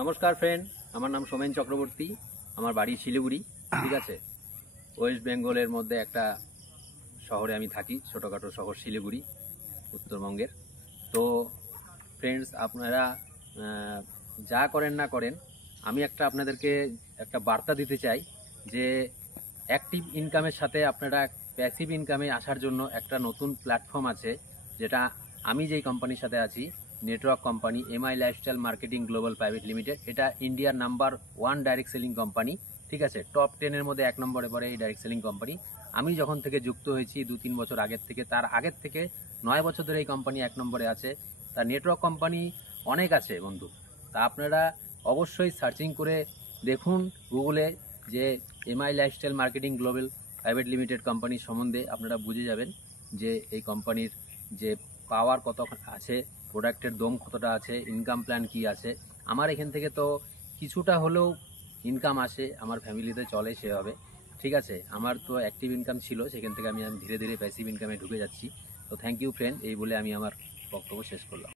নমস্কার ফ্রেন্ড, আমার নাম সোমেন চক্রবর্তী। আমার বাড়ি শিলিগুড়ি, ঠিক আছে। ওয়েস্ট বেঙ্গলের মধ্যে একটা শহরে আমি থাকি, ছোটোখাটো শহর শিলিগুড়ি, উত্তরবঙ্গের। তো ফ্রেন্ডস, আপনারা যা করেন না করেন, আমি আপনাদেরকে একটা বার্তা দিতে চাই যে অ্যাক্টিভ ইনকামের সাথে আপনারা প্যাসিভ ইনকামে আসার জন্য একটা নতুন প্ল্যাটফর্ম আছে, যেটা আমি যেই কোম্পানির সাথে আছি, network company, MI lifestyle marketing global private limited. এটা ইন্ডিয়ার নাম্বার 1 ডাইরেক্ট সেলিং কোম্পানি, ঠিক আছে। টপ 10-এর মধ্যে 1 নম্বরে পড়ে এই ডাইরেক্ট সেলিং কোম্পানি। আমি যখন থেকে যুক্ত হয়েছি 2-3 বছর আগের থেকে, তার আগের থেকে 9 বছর ধরে এই কোম্পানি 1 নম্বরে আছে। তার নেটওয়ার্ক কোম্পানি অনেক আছে বন্ধু। তা আপনারা অবশ্যই সার্চিং করে দেখুন গুগলে, যে MI lifestyle marketing global private limited কোম্পানির সম্বন্ধে আপনারা বুঝে যাবেন যে এই কোম্পানির যে পাওয়ার কত আছে, প্রোডাক্টের দম কতটা আছে, ইনকাম প্ল্যান কি আছে। আমার এখান থেকে তো কিছুটা হলেও ইনকাম আসে, আমার ফ্যামিলিতে চলে সেভাবে, ঠিক আছে। আমার তো অ্যাক্টিভ ইনকাম ছিল, সেখান থেকে আমি ধীরে ধীরে প্যাসিভ ইনকামে ঢুকে যাচ্ছি। তো থ্যাংক ইউ ফ্রেন্ড, এই বলে আমি আমার বক্তব্য শেষ করলাম।